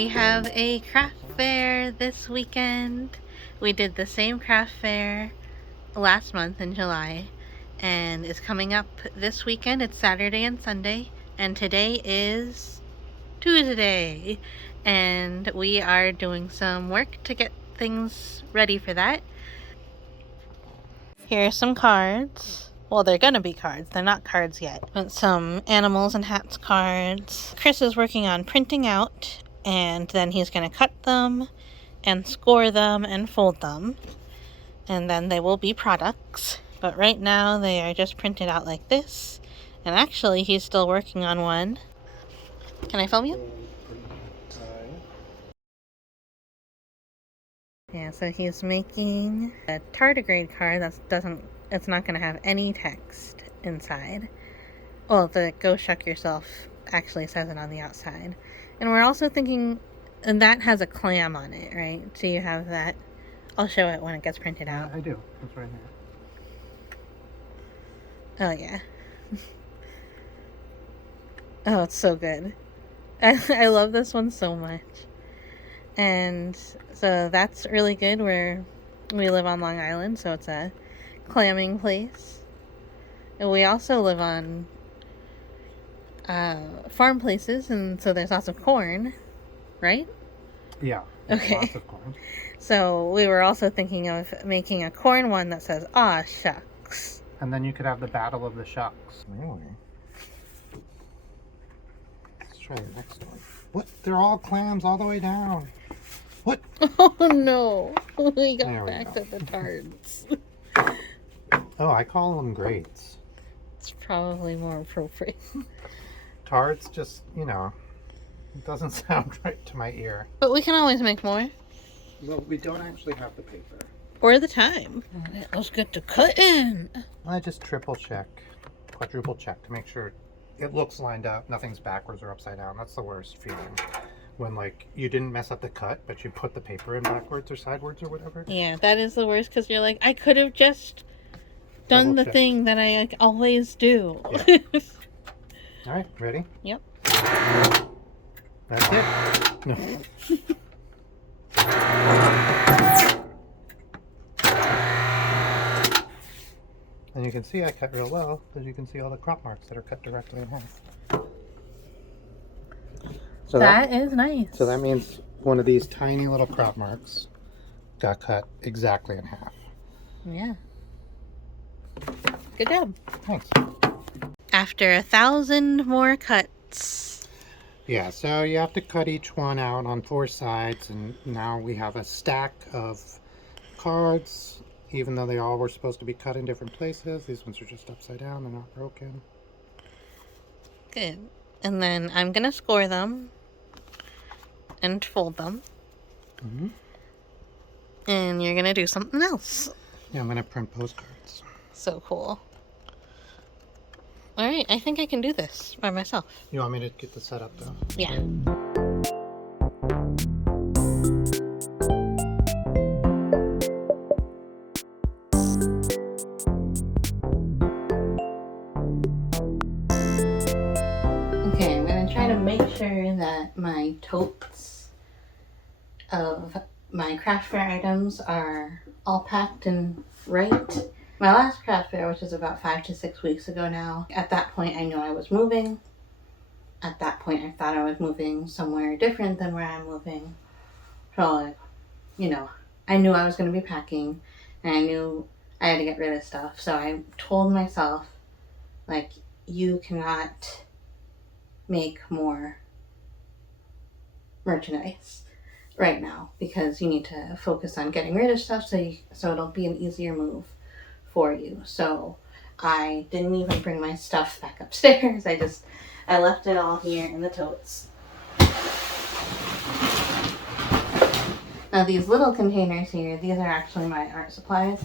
We have a craft fair this weekend. We did the same craft fair last month in July, and it's coming up this weekend. It's Saturday and Sunday, and today is Tuesday, and we are doing some work to get things ready for that. Here are some cards. Well, they're gonna be cards. They're not cards yet. But some animals and hats cards. Chris is working on printing out, and then he's gonna cut them and score them and fold them. And then they will be products. But right now they are just printed out like this. And actually he's still working on one. Can I film you? Yeah, so he's making a tardigrade card it's not going to have any text inside. Well, the go shuck yourself actually says it on the outside. And we're also thinking, and that has a clam on it, right? So you have that. I'll show it when it gets printed out. I do. It's right Oh, here. yeah. Oh, it's so good. I love this one so much. And so that's really good. We live on Long Island, so it's a clamming place. And we also live on farm places, and so there's lots of corn, right? Yeah. Okay. Lots of corn. So we were also thinking of making a corn one that says, "Aw, shucks." And then you could have the Battle of the Shucks. Really? Let's try the next one. What? They're all clams all the way down. What? Oh no, we got There we back go. to the tards. Oh, I call them grates. It's probably more appropriate. Tards just, it doesn't sound right to my ear. But we can always make more. Well, we don't actually have the paper. Or the time. Let's get to cutting. I just triple check, quadruple check to make sure it looks lined up, nothing's backwards or upside down. That's the worst feeling. When you didn't mess up the cut, but you put the paper in backwards or sidewards or whatever. Yeah, that is the worst, because you're like, I could have just done the thing that I always do. Yeah. All right, ready? Yep. That's it. No. And you can see I cut real well, because you can see all the crop marks that are cut directly in half. So that is nice. So that means one of these tiny little crop marks got cut exactly in half. Yeah. Good job. Thanks. After 1,000 more cuts. Yeah, so you have to cut each one out on 4 sides, and now we have a stack of cards. Even though they all were supposed to be cut in different places, these ones are just upside down, they're not broken. Good. And then I'm going to score them and fold them. Mm-hmm. And you're going to do something else. Yeah, I'm going to print postcards. So cool. Alright, I think I can do this by myself. You want me to get the setup though? Yeah. Okay, I'm going to try to make sure that my totes of my craft fair items are all packed and right. My last craft fair, which is about 5 to 6 weeks ago now, at that point I knew I was moving. At that point I thought I was moving somewhere different than where I'm moving. So, I knew I was going to be packing, and I knew I had to get rid of stuff. So I told myself, you cannot make more merchandise right now, because you need to focus on getting rid of stuff so it'll be an easier move for you. So I didn't even bring my stuff back upstairs. I left it all here in the totes. Now these little containers here, these are actually my art supplies.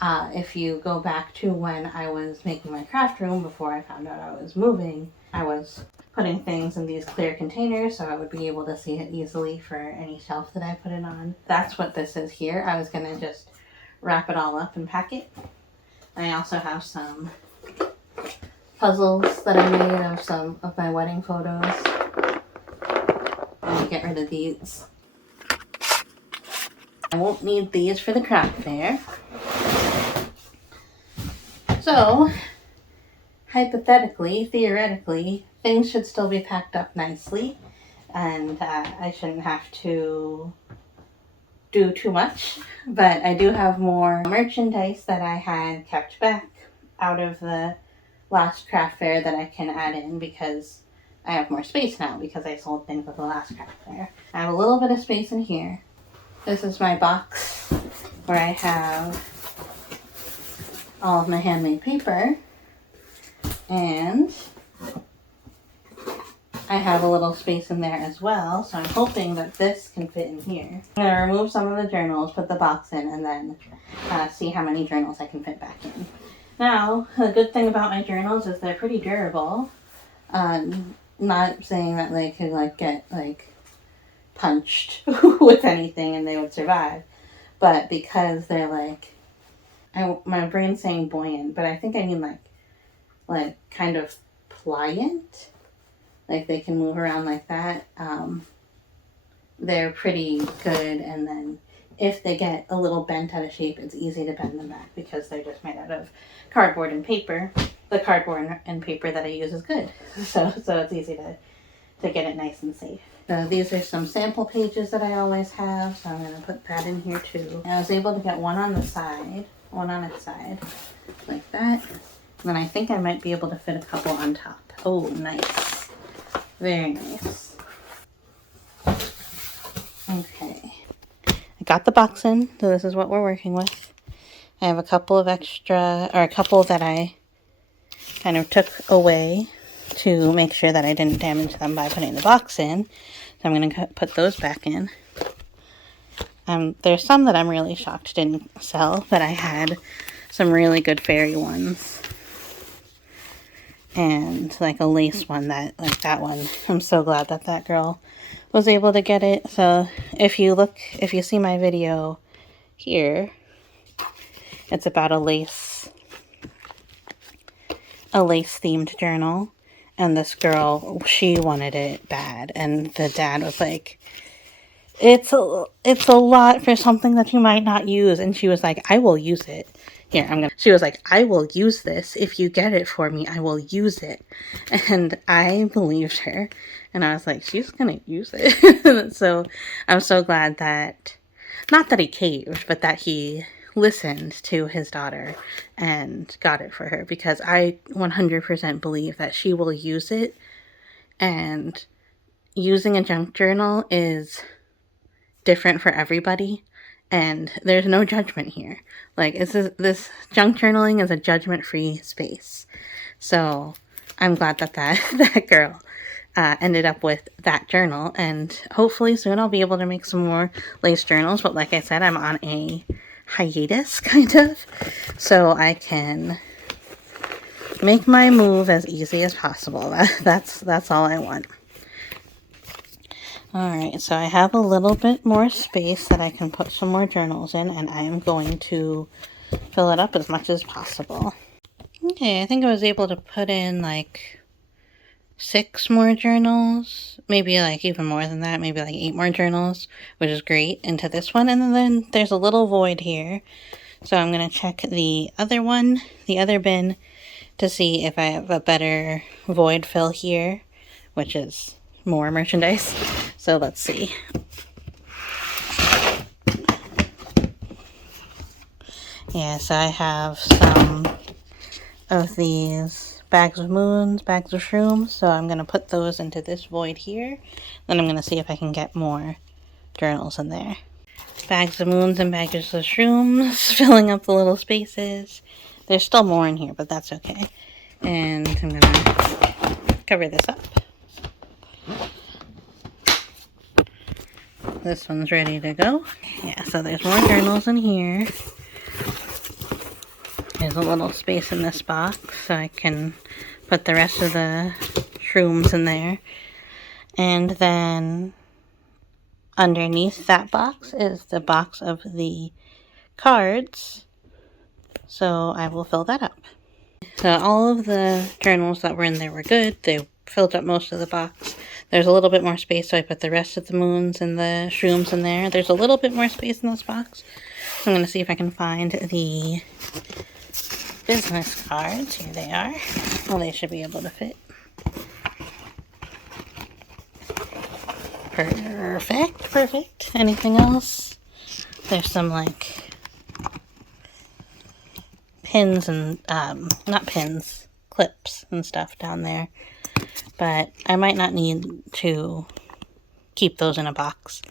If you go back to when I was making my craft room before I found out I was moving, I was putting things in these clear containers so I would be able to see it easily for any shelf that I put it on. That's what this is here. I was gonna just wrap it all up and pack it. I also have some puzzles that I made of some of my wedding photos. And you get rid of these. I won't need these for the craft fair. So, hypothetically, theoretically, things should still be packed up nicely, and I shouldn't have to do too much. But I do have more merchandise that I had kept back out of the last craft fair that I can add in because I have more space now because I sold things at the last craft fair. I have a little bit of space in here. This is my box where I have all of my handmade paper, and I have a little space in there as well, so I'm hoping that this can fit in here. I'm going to remove some of the journals, put the box in, and then see how many journals I can fit back in. Now, the good thing about my journals is they're pretty durable. Not saying that they could get punched with anything and they would survive, but because they're my brain's saying buoyant, but I think I mean kind of pliant, they can move around like that. They're pretty good, and then if they get a little bent out of shape, it's easy to bend them back because they're just made out of cardboard and paper. The cardboard and paper that I use is good, so it's easy to get it nice and safe. So these are some sample pages that I always have, so I'm going to put that in here too. And I was able to get one on its side, like that. And then I think I might be able to fit a couple on top. Oh, nice. Very nice. Okay. I got the box in, so this is what we're working with. I have a couple that I kind of took away to make sure that I didn't damage them by putting the box in. So I'm going to put those back in. There's some that I'm really shocked didn't sell, but I had some really good fairy ones. And a lace one, that one. I'm so glad that girl was able to get it. So if you see my video here, it's about a lace themed journal. And this girl, she wanted it bad. And the dad was like, it's a lot for something that you might not use. And she was like, I will use it. She was like, I will use this. If you get it for me, I will use it. And I believed her. And I was like, she's going to use it. So I'm so glad that, not that he caved, but that he listened to his daughter and got it for her, because I 100% believe that she will use it. And using a junk journal is different for everybody, and there's no judgment here. This junk journaling is a judgment-free space. So I'm glad that girl ended up with that journal, and hopefully soon I'll be able to make some more lace journals. But like I said, I'm on a hiatus, kind of, so I can make my move as easy as possible. That's all I want. Alright, so I have a little bit more space that I can put some more journals in, and I am going to fill it up as much as possible. Okay, I think I was able to put in 6 more journals, maybe even more than that, maybe 8 more journals, which is great, into this one. And then there's a little void here, so I'm going to check the other bin, to see if I have a better void fill here, which is more merchandise. So let's see. Yeah, so I have some of these bags of moons, bags of shrooms, so I'm going to put those into this void here. Then I'm going to see if I can get more journals in there. Bags of moons and bags of shrooms, filling up the little spaces. There's still more in here, but that's okay. And I'm going to cover this up. This one's ready to go. Yeah, so there's more journals in here. There's a little space in this box, so I can put the rest of the shrooms in there. And then underneath that box is the box of the cards, so I will fill that up. So all of the journals that were in there were good. They filled up most of the box. There's a little bit more space, so I put the rest of the moons and the shrooms in there. There's a little bit more space in this box. I'm going to see if I can find the business cards. Here they are. Well, they should be able to fit. Perfect, perfect. Anything else? There's some, like, pins and, not pins, clips and stuff down there. But I might not need to keep those in a box.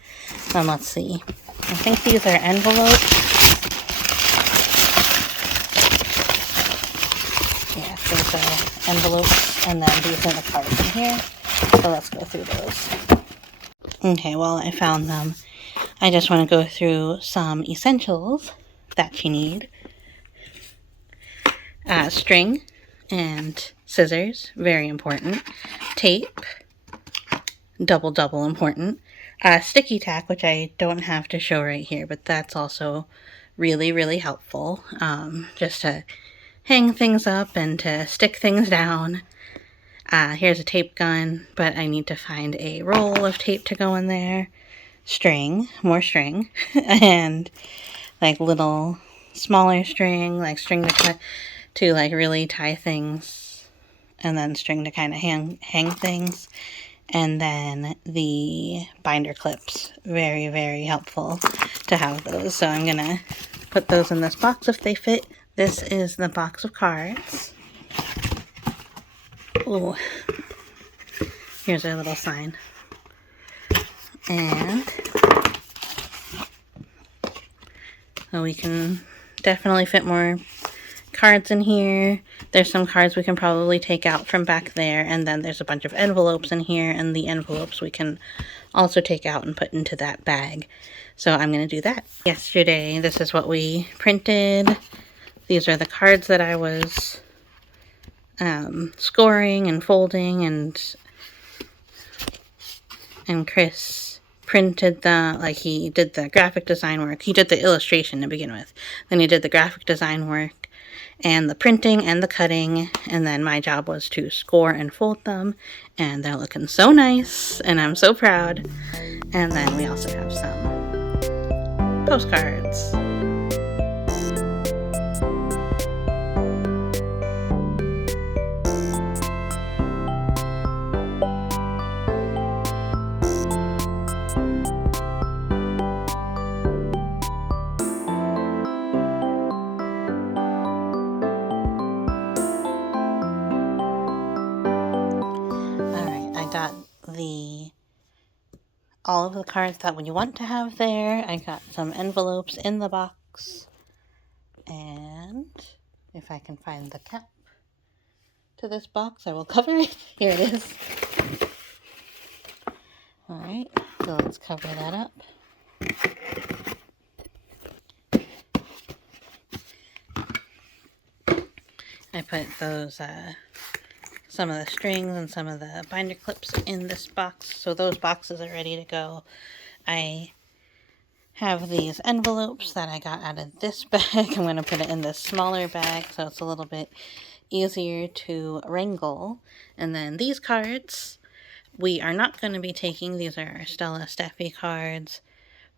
Let's see. I think these are envelopes. Yeah, these are envelopes, and then these are the cards in here. So let's go through those. Okay, well, I found them. I just want to go through some essentials that you need. String and scissors, very important. Tape, double important. Sticky tack, which I don't have to show right here, but that's also really helpful. Just to hang things up and to stick things down. Here's a tape gun, but I need to find a roll of tape to go in there. String, more string, and like little smaller string, like string to like really tie things, and then string to kind of hang things. And then the binder clips, very helpful to have those. So I'm gonna put those in this box if they fit. This is the box of cards. Oh, here's our little sign. And so we can definitely fit more cards in here. There's some cards we can probably take out from back there, and then there's a bunch of envelopes in here, and the envelopes we can also take out and put into that bag. So I'm going to do that. Yesterday, this is what we printed. These are the cards that I was scoring and folding, and Chris printed like he did the graphic design work. He did the illustration to begin with. Then he did the graphic design work and the printing and the cutting, and then my job was to score and fold them, and they're looking so nice, and I'm so proud. And then we also have some postcards. All of the cards that we want to have there. I got some envelopes in the box. And if I can find the cap to this box, I will cover it. Here it is. Alright, so let's cover that up. I put those some of the strings and some of the binder clips in this box, so those boxes are ready to go. I have these envelopes that I got out of this bag. I'm going to put it in this smaller bag so it's a little bit easier to wrangle. And then these cards, we are not going to be taking. These are our Stella Steffi cards.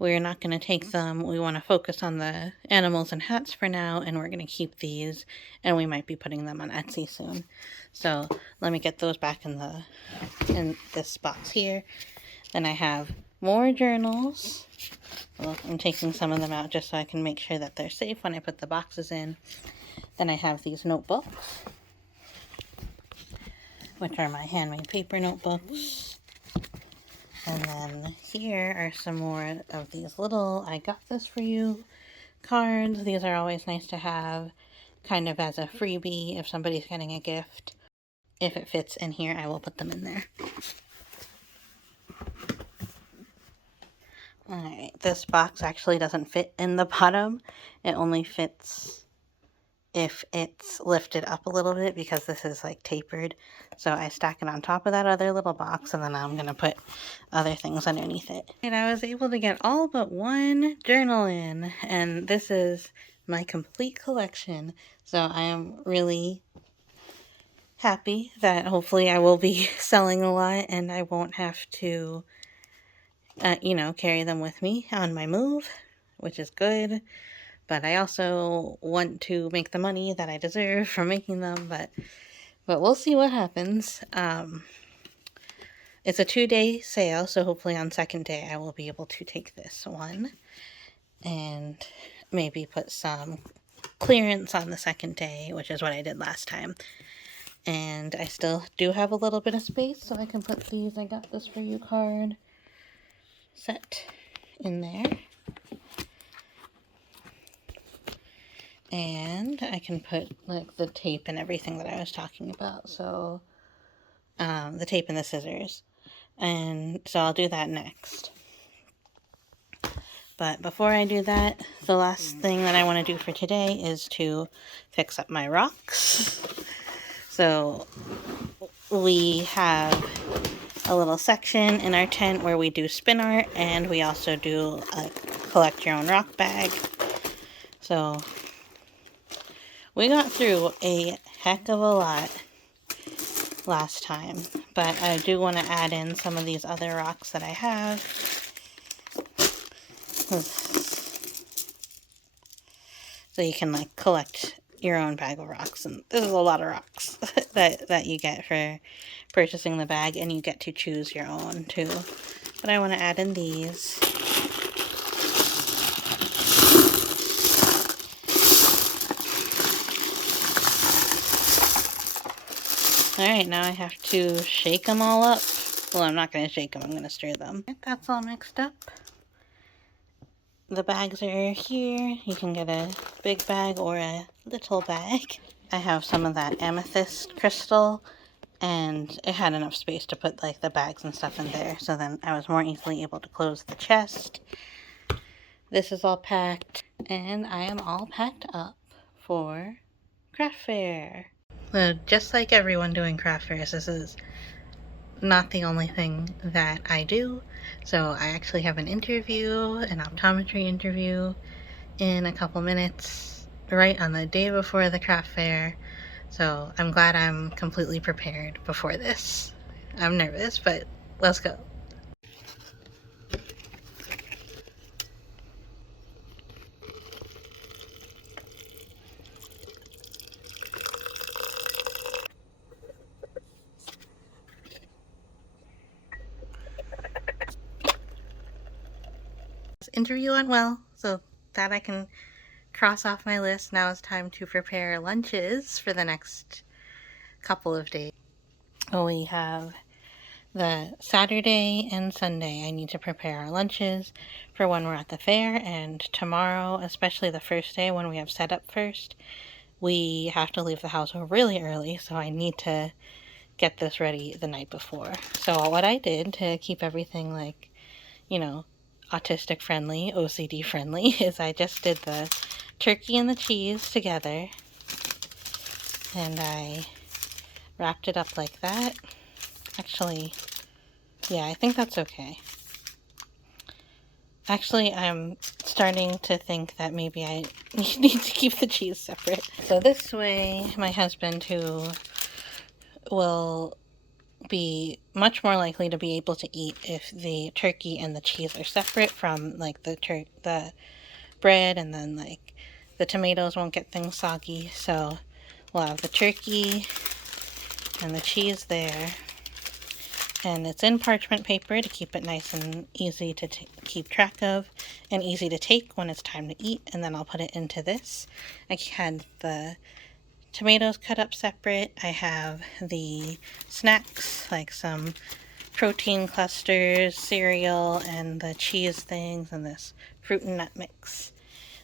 We're not going to take them. We want to focus on the animals and hats for now, and we're going to keep these, and we might be putting them on Etsy soon. So let me get those back in this box here. Then I have more journals. Well, I'm taking some of them out just so I can make sure that they're safe when I put the boxes in. Then I have these notebooks, which are my handmade paper notebooks. And then here are some more of these little I got this for you cards. These are always nice to have kind of as a freebie if somebody's getting a gift. If it fits in here, I will put them in there. Alright, this box actually doesn't fit in the bottom. It only fits if it's lifted up a little bit because this is like tapered. So I stack it on top of that other little box, and then I'm going to put other things underneath it. And I was able to get all but one journal in, and this is my complete collection. So I am really happy that hopefully I will be selling a lot and I won't have to, carry them with me on my move, which is good. But I also want to make the money that I deserve from making them, but we'll see what happens. It's a 2-day sale, so hopefully on second day I will be able to take this one and maybe put some clearance on the second day, which is what I did last time. And I still do have a little bit of space, so I can put these I got this for you card set in there. And I can put like the tape and everything that I was talking about. So the tape and the scissors. And so I'll do that next. But before I do that, the last thing that I want to do for today is to fix up my rocks. So we have a little section in our tent where we do spin art, and we also do a collect your own rock bag. So we got through a heck of a lot last time, but I do want to add in some of these other rocks that I have. So you can like collect your own bag of rocks, and this is a lot of rocks that you get for purchasing the bag, and you get to choose your own too. But I want to add in these. Alright, now I have to shake them all up. Well, I'm not going to shake them, I'm going to stir them. That's all mixed up. The bags are here. You can get a big bag or a little bag. I have some of that amethyst crystal, and it had enough space to put like the bags and stuff in there, so then I was more easily able to close the chest. This is all packed, and I am all packed up for craft fair. So just like everyone doing craft fairs, this is not the only thing that I do. So I actually have an interview, an optometry interview in a couple minutes, right on the day before the craft fair. So I'm glad I'm completely prepared before this. I'm nervous, but let's go. This interview went well, so that I can cross off my list. Now it's time to prepare lunches for the next couple of days. We have the Saturday and Sunday. I need to prepare our lunches for when we're at the fair, and tomorrow, especially the first day when we have setup first, we have to leave the house really early, so I need to get this ready the night before. So what I did to keep everything like, autistic friendly, OCD friendly, is I just did the turkey and the cheese together, and I wrapped it up like that. Actually, yeah, I think that's okay. Actually, I'm starting to think that maybe I need to keep the cheese separate. So this way, my husband, who will be much more likely to be able to eat if the turkey and the cheese are separate from like the bread, and then like the tomatoes won't get things soggy. So we'll have the turkey and the cheese there, and it's in parchment paper to keep it nice and easy to keep track of and easy to take when it's time to eat. And then I'll put it into this. I had the tomatoes cut up separate. I have the snacks, like some protein clusters, cereal, and the cheese things, and this fruit and nut mix.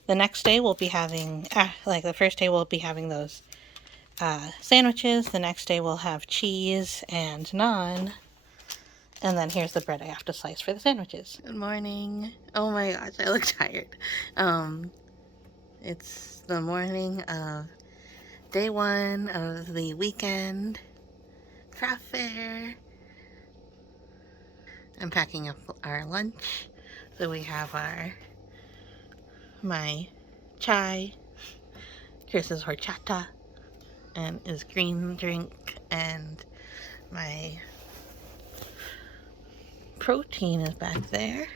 The next day we'll be having, the first day we'll be having those sandwiches. The next day we'll have cheese and naan. And then here's the bread I have to slice for the sandwiches. Good morning. Oh my gosh, I look tired. It's the morning of day 1 of the weekend craft fair. I'm packing up our lunch. So we have my chai, Chris's horchata, and his green drink, and my protein is back there.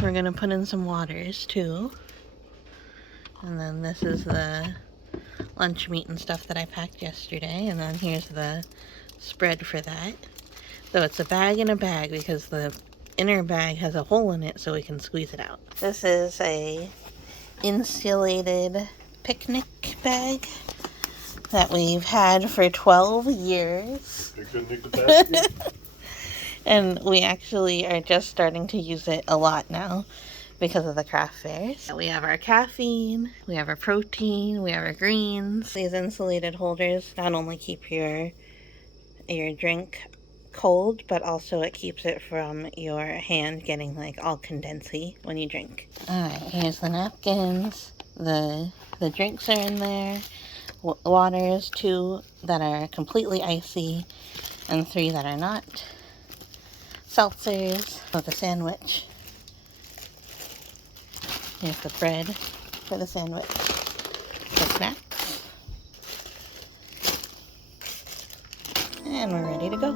We're gonna put in some waters too. And then this is the lunch meat and stuff that I packed yesterday. And then here's the spread for that. So it's a bag in a bag because the inner bag has a hole in it so we can squeeze it out. This is a insulated picnic bag that we've had for 12 years. Picnic basket. And we actually are just starting to use it a lot now because of the craft fairs. We have our caffeine, we have our protein, we have our greens. These insulated holders not only keep your drink cold, but also it keeps it from your hand getting like all condensy when you drink. Alright, here's the napkins. The drinks are in there. Waters, 2 that are completely icy and 3 that are not. Seltzers with a sandwich. Here's the bread for the sandwich. The snacks. And we're ready to go.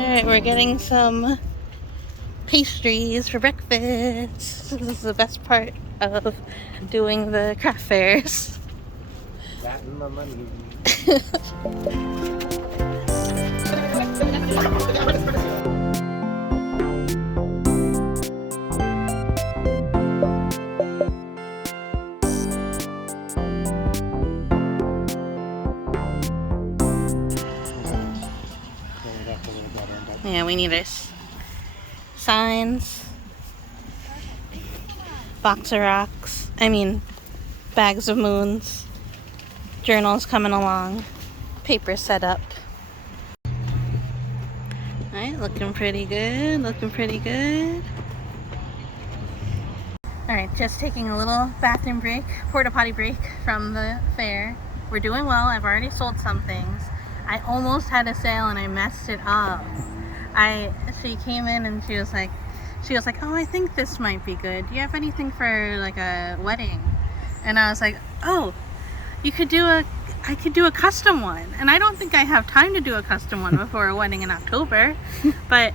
Alright, we're getting some pastries for breakfast. This is the best part of doing the craft fairs. That and the money. Yeah, we need signs, box of rocks, bags of moons, journals coming along, paper set up. Alright, looking pretty good, Alright, just taking a little bathroom break, porta potty break from the fair. We're doing well. I've already sold some things. I almost had a sale and I messed it up. She came in and she was like, oh, I think this might be good. Do you have anything for like a wedding? And I was like, oh, I could do a custom one. And I don't think I have time to do a custom one before a wedding in October. But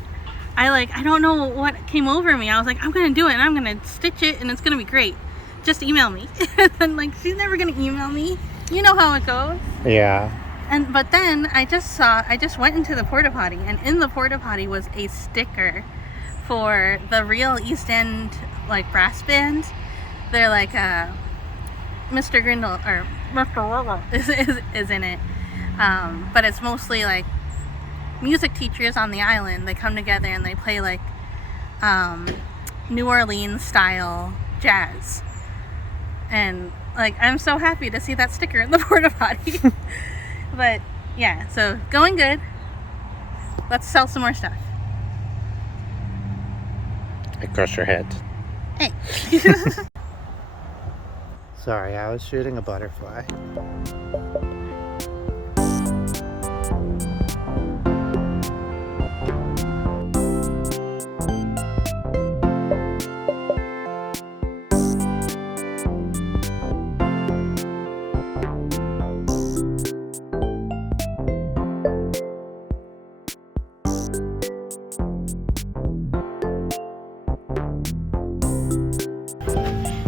I don't know what came over me. I was like, I'm going to do it and I'm going to stitch it and it's going to be great. Just email me. And like, she's never going to email me. You know how it goes. Yeah. But then I just went into the porta potty, and in the porta potty was a sticker for the real East End like brass band. They're like Mr. Grindle or Mr. is in it, but it's mostly like music teachers on the island. They come together and they play like New Orleans style jazz, and like I'm so happy to see that sticker in the porta potty. But yeah, so going good. Let's sell some more stuff. I crushed your head. Hey. Sorry, I was shooting a butterfly.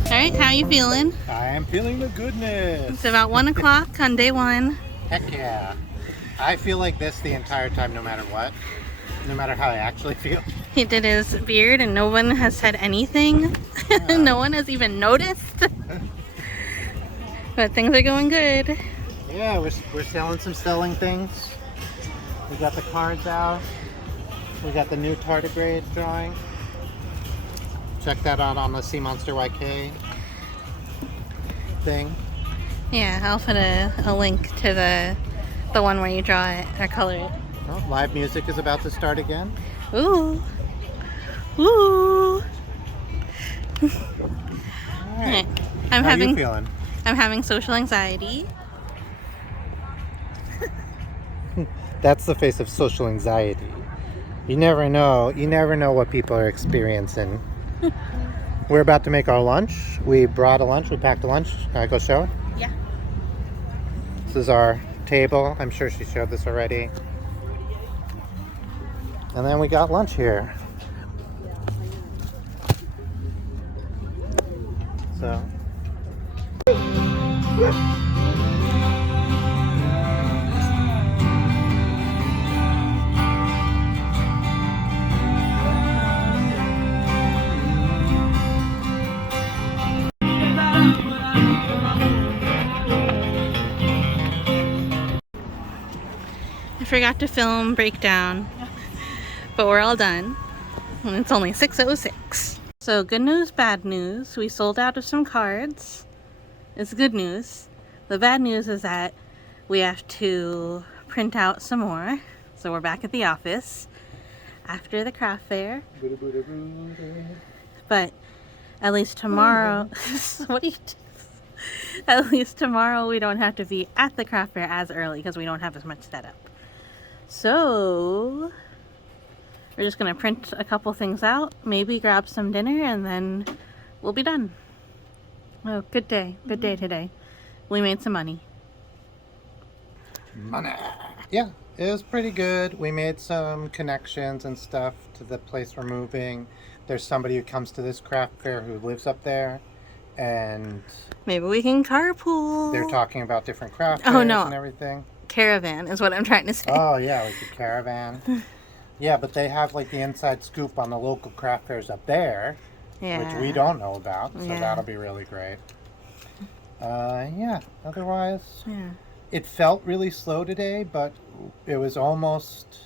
Alright, how are you feeling? I am feeling the goodness. It's about 1 o'clock on day 1. Heck yeah. I feel like this the entire time, no matter what. No matter how I actually feel. He did his beard and no one has said anything. Yeah. No one has even noticed. But things are going good. Yeah, we're selling things. We got the cards out. We got the new tardigrade drawing. Check that out on the Sea Monster YK thing. Yeah, I'll put a link to the one where you draw it or color it. Oh, live music is about to start again. Ooh. Ooh. All right. I'm How having you feeling? I'm having social anxiety. That's the face of social anxiety. You never know. You never know what people are experiencing. We're about to make our lunch. We brought a lunch. We packed a lunch. Can I go show it? Yeah. This is our table. I'm sure she showed this already. And then we got lunch here. So. I forgot to film breakdown, but we're all done. And it's only 6:06. So good news, bad news. We sold out of some cards. It's good news. The bad news is that we have to print out some more. So we're back at the office after the craft fair. But at least tomorrow, what do you do? At least tomorrow we don't have to be at the craft fair as early because we don't have as much setup. So we're just gonna print a couple things out, maybe grab some dinner, and then we'll be done. Oh, good day today. We made some money. Money. Yeah, it was pretty good. We made some connections and stuff to the place we're moving. There's somebody who comes to this craft fair who lives up there, and Maybe we can carpool. they're talking about different craft fairs and everything. Caravan is what I'm trying to say. Oh yeah, we could caravan. Yeah, but they have like the inside scoop on the local craft fairs up there, which we don't know about, so that'll be really great. Yeah, otherwise, it felt really slow today, but it was almost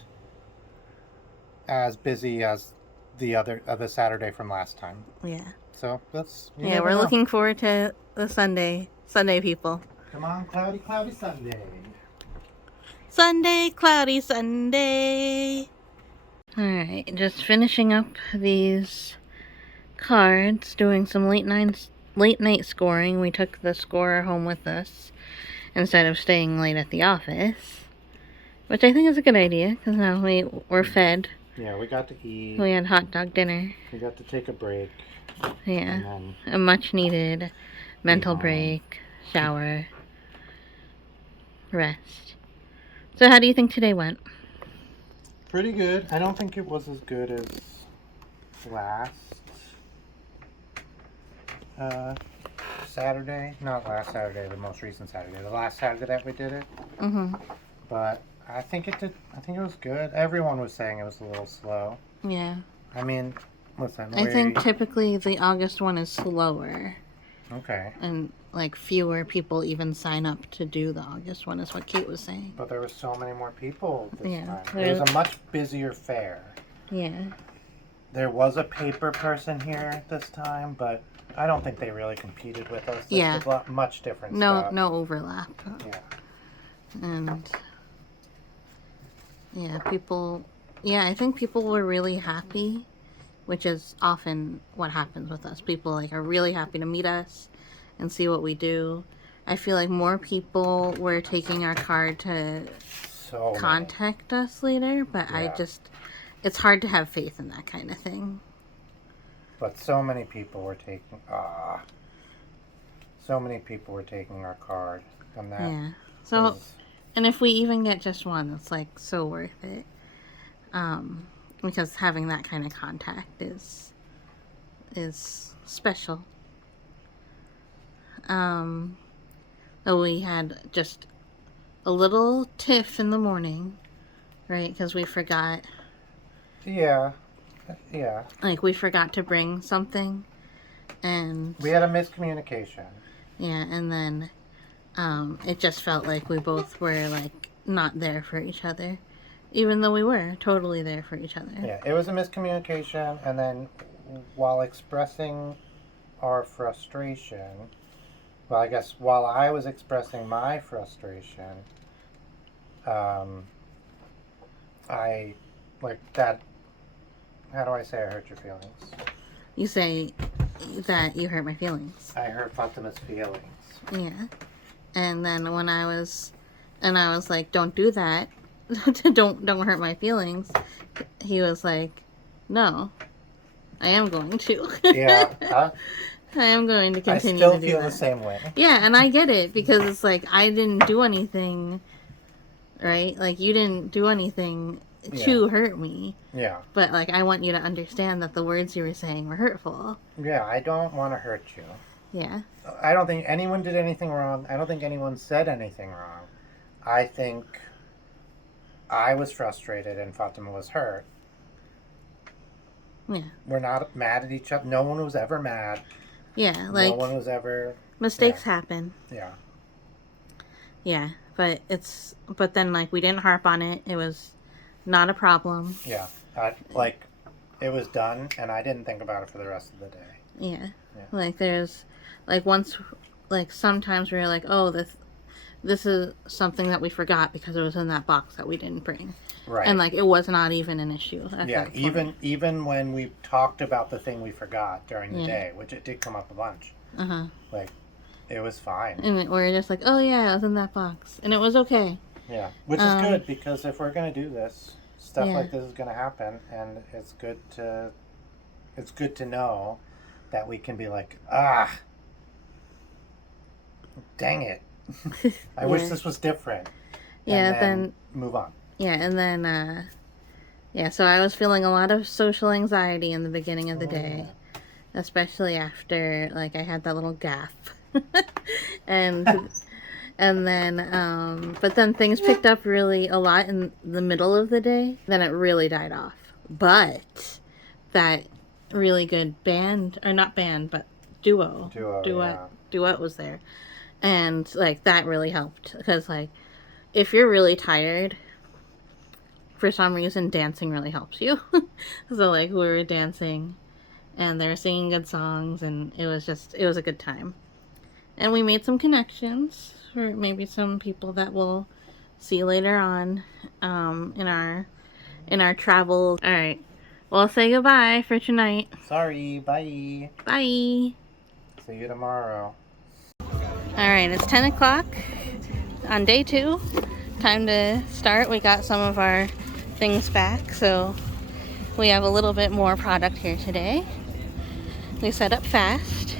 as busy as the Saturday from last time. Yeah. So that's we're looking forward to the Sunday people. Come on, cloudy, cloudy Sunday. Sunday, cloudy Sunday. Alright, just finishing up these cards, doing some late night scoring. We took the scorer home with us instead of staying late at the office, which I think is a good idea because now we're fed. Yeah, we got to eat. We had hot dog dinner. We got to take a break. Yeah, a much needed mental break, shower, rest. So how do you think today went? Pretty good. I don't think it was as good as last Saturday. Not last Saturday, the most recent Saturday. The last Saturday that we did it. Mm-hmm. But I think it was good. Everyone was saying it was a little slow. Yeah. I mean, listen. I think typically the August one is slower. Okay. And like fewer people even sign up to do the August one is what Kate was saying. But there were so many more people this time. It was a much busier fair. Yeah. There was a paper person here this time, but I don't think they really competed with us. Yeah. It's much different stuff. No overlap. Yeah. And I think people were really happy, which is often what happens with us. People are really happy to meet us and see what we do. I feel like more people were taking our card to contact us later, but it's hard to have faith in that kind of thing. But so many people were taking our card, and that and if we even get just one, it's so worth it. Because having that kind of contact is special. We had just a little tiff in the morning, right? Because we forgot. Yeah. We forgot to bring something, and we had a miscommunication. Yeah, and then it just felt like we both were not there for each other, even though we were totally there for each other. Yeah, it was a miscommunication, and then while expressing our frustration, well, I guess while I was expressing my frustration, I that. How do I say I hurt your feelings? You say that you hurt my feelings. I hurt Fatima's feelings. Yeah. And then when I was like, don't do that, don't hurt my feelings. He was like, no, I am going to. Yeah. I am going to I continue still to do feel that. the same way. Yeah, and I get it, because it's like, I didn't do anything, right? Like, you didn't do anything to hurt me. Yeah. But, like, I want you to understand that the words you were saying were hurtful. Yeah, I don't want to hurt you. Yeah. I don't think anyone did anything wrong. I don't think anyone said anything wrong. I think I was frustrated and Fatima was hurt. Yeah. We're not mad at each other. No one was ever mad. Yeah, like, no one was ever... mistakes happen. Yeah. Yeah, but then, like, we didn't harp on it. It was not a problem. Yeah. It was done, and I didn't think about it for the rest of the day. Yeah. Like, there's, like, once, like, sometimes we were like, oh, this is something that we forgot because it was in that box that we didn't bring. Right. And, like, it was not even an issue at that point. even when we talked about the thing we forgot during the day, which it did come up a bunch. Uh-huh. Like, it was fine. And we were just like, oh, yeah, it was in that box. And it was okay. Yeah, which is good, because if we're going to do this, stuff like this is going to happen, and it's good to know that we can be like, dang it. I wish this was different. Yeah, and then move on. Yeah, and then, so I was feeling a lot of social anxiety in the beginning of the day, especially after, like, I had that little gaffe. and then, but then things picked up really a lot in the middle of the day. Then it really died off. But that really good band, or not band, but duet was there. And, like, that really helped. Because, like, if you're really tired, for some reason, dancing really helps you. So, like, we were dancing, and they were singing good songs, and it was a good time. And we made some connections for maybe some people that we'll see later on in our travel. All right. Well, say goodbye for tonight. Sorry. Bye. Bye. See you tomorrow. All right. It's 10 o'clock on day 2. Time to start. We got some of our things back, so we have a little bit more product here today. We set up fast.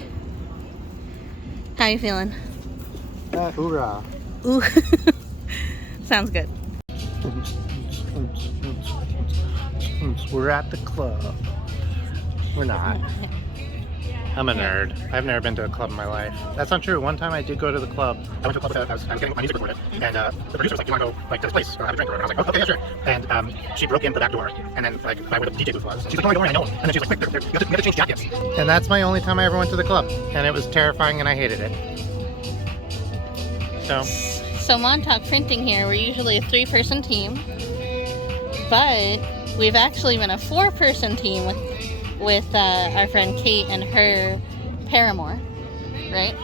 How you feeling? Hoorah. Ooh. Sounds good. We're at the club. We're not. I'm a nerd. I've never been to a club in my life. That's not true. One time I did go to the club. I went to a club. I was getting my music recorded, and the producer was like, "You want to go like to this place or have a drink?" And I was like, "Oh, okay, yeah, sure." And she broke in the back door, and then like by where the DJ booth was. She's like, "Oh, don't worry, I know him." And then she's like, "Quick, you have to change jackets." And that's my only time I ever went to the club, and it was terrifying, and I hated it. So Montauk Printing here, we're usually a 3-person team, but we've actually been a 4-person team with our friend Kate and her paramour, right?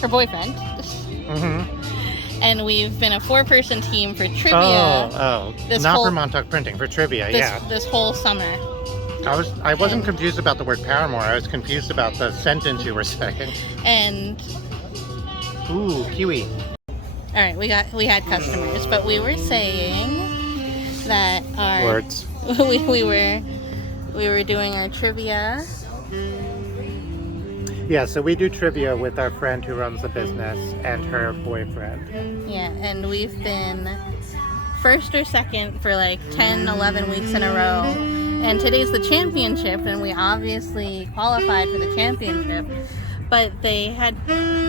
Her boyfriend. Mm-hmm. And we've been a 4-person team for trivia. Not for Montauk Printing, for trivia, this whole summer. I wasn't confused about the word paramour. I was confused about the sentence you were saying. And ooh, kiwi. All right, we had customers, but we were saying that our words. we were doing our trivia. Yeah, so we do trivia with our friend who runs the business and her boyfriend. Yeah, and we've been first or second for like 10, 11 weeks in a row. And today's the championship, and we obviously qualified for the championship. But they had,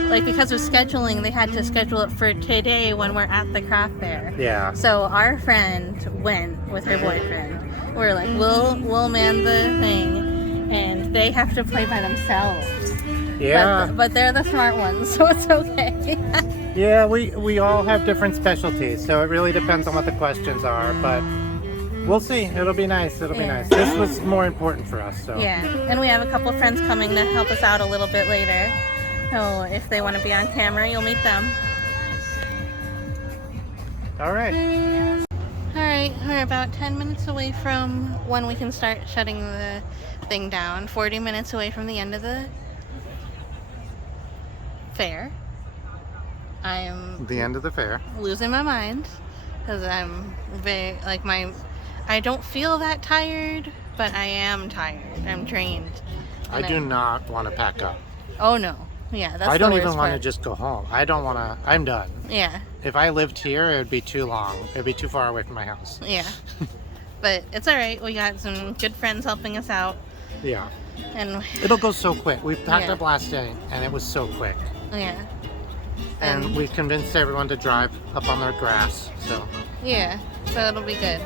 like, because of scheduling, they had to schedule it for today when we're at the craft fair. Yeah. So our friend went with her boyfriend. We're like, we'll man the thing, and they have to play by themselves. Yeah. But they're the smart ones, so it's okay. Yeah, we all have different specialties, so it really depends on what the questions are, but we'll see. It'll be nice. It'll be nice. This was more important for us, so. Yeah, and we have a couple friends coming to help us out a little bit later. So if they want to be on camera, you'll meet them. All right. All right, we're about 10 minutes away from when we can start shutting the thing down. 40 minutes away from the end of the fair. I'm The end of the fair. losing my mind because I'm very, like, I don't feel that tired, but I am tired. I'm drained. I do not want to pack up. Oh, no. Yeah, that's I the don't worst even want to part. just go home. I don't want to. I'm done. Yeah, If I lived here, it would be too long. It would be too far away from my house. yeah. But it's all right. We got some good friends helping us out. Yeah. And It'll go so quick. We packed Yeah. up last day, and it was so quick. yeah. And we convinced everyone to drive up on their grass. So Yeah, so it'll be good.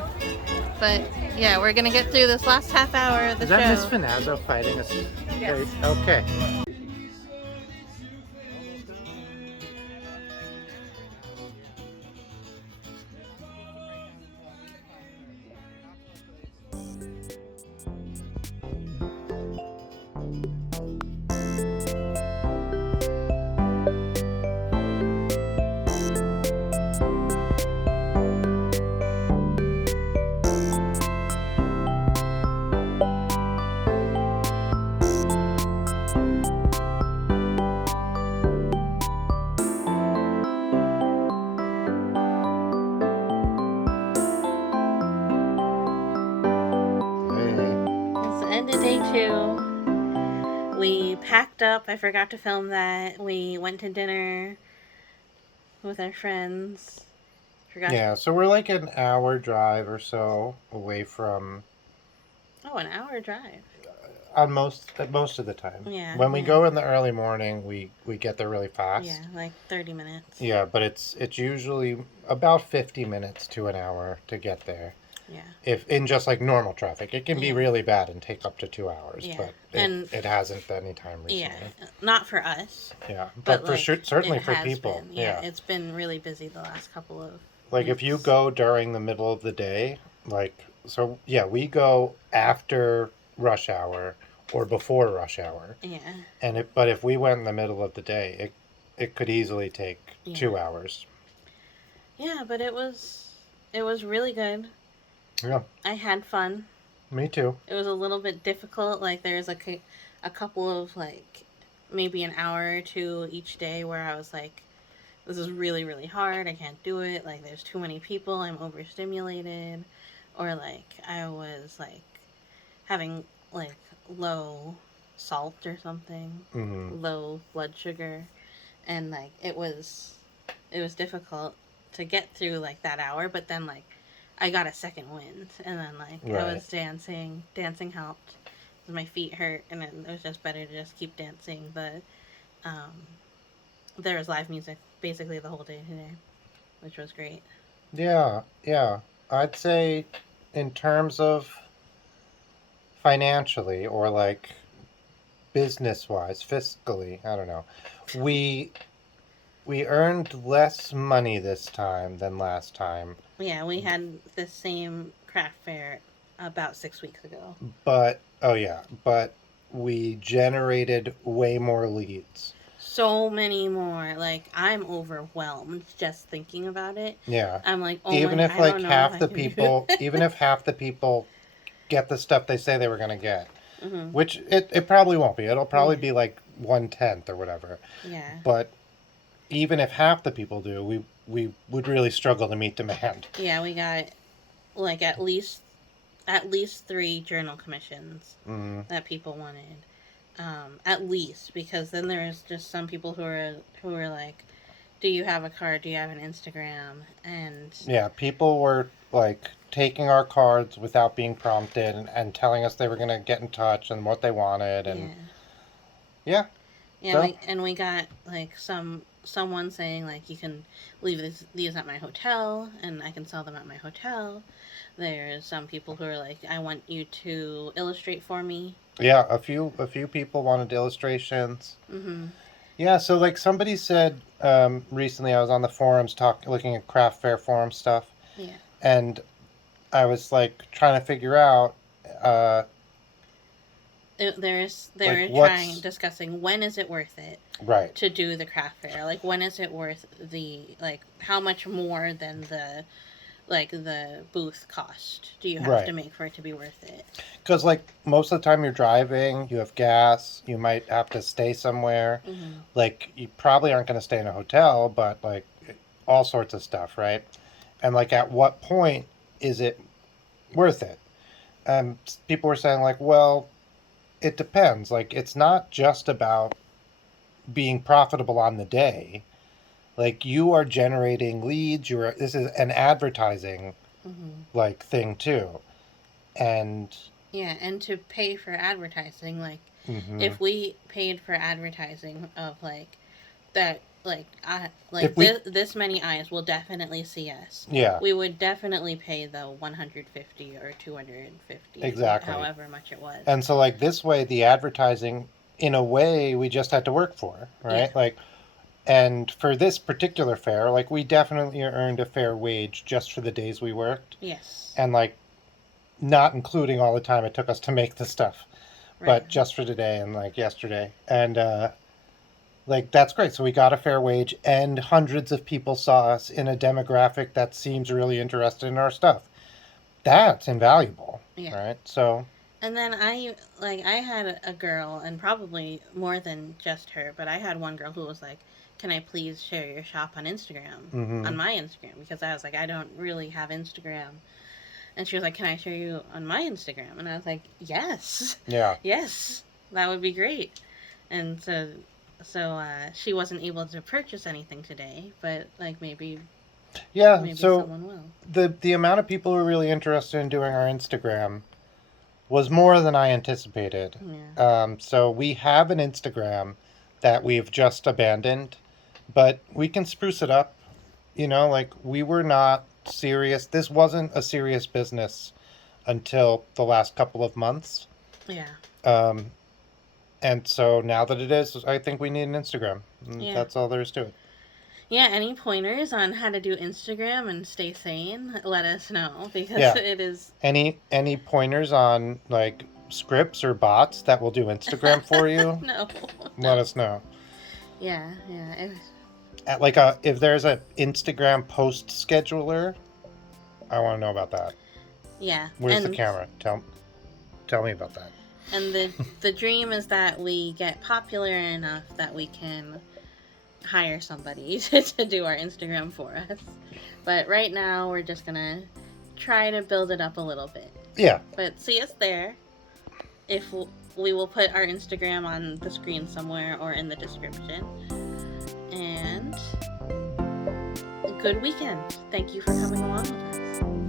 But yeah, we're gonna get through this last half hour of the is show. that Miss Finazzo fighting us? Yes. Okay. It's the end of day 2. We packed up. I forgot to film that. We went to dinner with our friends. Yeah, so we're like an hour drive or so away from. Oh, an hour drive. On most of the time. Yeah. When we go in the early morning, we get there really fast. Yeah, like 30 minutes. Yeah, but it's usually about 50 minutes to an hour to get there. Yeah. If in just like normal traffic, it can be Yeah. really bad and take up to 2 hours. Yeah. But And- it hasn't any time recently. Yeah, not for us. Yeah, but for like, sure, certainly it for has people. been. Yeah. It's been really busy the last couple of Like if you weeks. go during the middle of the day, we go after rush hour or before rush hour. Yeah. But if we went in the middle of the day, it could easily take Yeah. 2 hours. Yeah, but it was really good. Yeah, I had fun. me too. It was a little bit difficult. Like there's a couple of like maybe an hour or two each day where I was like, this is really, really hard. I can't do it. Like there's too many people. I'm overstimulated. Or like I was like having like low salt or something, Mm-hmm. low blood sugar. And like it was difficult to get through like that hour, but then like I got a second wind, and then like I Right. was dancing helped because my feet hurt, and it was just better to just keep dancing. But there was live music basically the whole day today, which was great. Yeah, yeah. I'd say in terms of financially or like business wise, fiscally, I don't know. We earned less money this time than last time. Yeah, we had the same craft fair about 6 weeks ago. But we generated way more leads. So many more. Like I'm overwhelmed just thinking about it. Yeah. I'm like, oh Even my, if I like don't know half if I the can do people it. even if half the people get the stuff they say they were going to get, Mhm. which it probably won't be. It'll probably Yeah. be like 1/10 or whatever. Yeah. But even if half the people do, we would really struggle to meet demand. Yeah, we got like at least 3 journal commissions Mm, that people wanted. At least, because then there's just some people who are like, do you have a card? Do you have an Instagram? And yeah, people were like taking our cards without being prompted and telling us they were going to get in touch and what they wanted and yeah. yeah, So- we got like someone saying like you can leave these at my hotel and I can sell them at my hotel. There's some people who are like, I want you to illustrate for me. Yeah, a few people wanted illustrations. Mm-hmm. Yeah, so like somebody said recently, I was on the forums looking at craft fair forum stuff. Yeah. And I was like trying to figure out They're what's- discussing when is it worth it right. to do the craft fair? Like when is it worth the like how much more than the like the booth cost do you have Right. to make for it to be worth it? Because, like, most of the time you're driving, you have gas, you might have to stay somewhere. Mm-hmm. Like, you probably aren't going to stay in a hotel, but, like, all sorts of stuff, right? And, like, at what point is it worth it? People were saying, like, well, it depends. Like, it's not just about being profitable on the day. Like, you are generating leads. This is an advertising, Mm-hmm. like, thing, too. And Yeah, and to pay for advertising, like, mm-hmm. if we paid for advertising of, like, that, like If we, this many eyes will definitely see us. yeah, We would definitely pay the 150 or 250, exactly. however much it was. And so, like, this way, the advertising, in a way, we just had to work for, right? Yeah. Like, and for this particular fair, like, we definitely earned a fair wage just for the days we worked. Yes. And, like, not including all the time it took us to make the stuff, Right. but just for today and, like, yesterday. And, like, that's great. So we got a fair wage, and hundreds of people saw us in a demographic that seems really interested in our stuff. That's invaluable, Yeah. right? So. And then I had a girl, and probably more than just her, but I had one girl who was like, "Can I please share your shop on Instagram?" Mm-hmm. On my Instagram, because I was like, I don't really have Instagram. And she was like, "Can I share you on my Instagram?" And I was like, "Yes." Yeah. Yes. That would be great. And so she wasn't able to purchase anything today, but like maybe so someone will. The amount of people who are really interested in doing our Instagram was more than I anticipated. Yeah. So we have an Instagram that we've just abandoned, but we can spruce it up. You know, like, we were not serious. This wasn't a serious business until the last couple of months. Yeah. And so now that it is, I think we need an Instagram. Yeah. That's all there is to it. Yeah, any pointers on how to do Instagram and stay sane, let us know, because it is... Any pointers on, like, scripts or bots that will do Instagram for you? No. Let us know. Yeah. Like, if there's an Instagram post scheduler, I want to know about that. Yeah. Where's the camera? Tell me about that. And the dream is that we get popular enough that we can hire somebody to do our Instagram for us. But right now, we're just gonna try to build it up a little bit. Yeah. But see us there. If we will put our Instagram on the screen somewhere or in the description. And a good weekend. Thank you for coming along with us.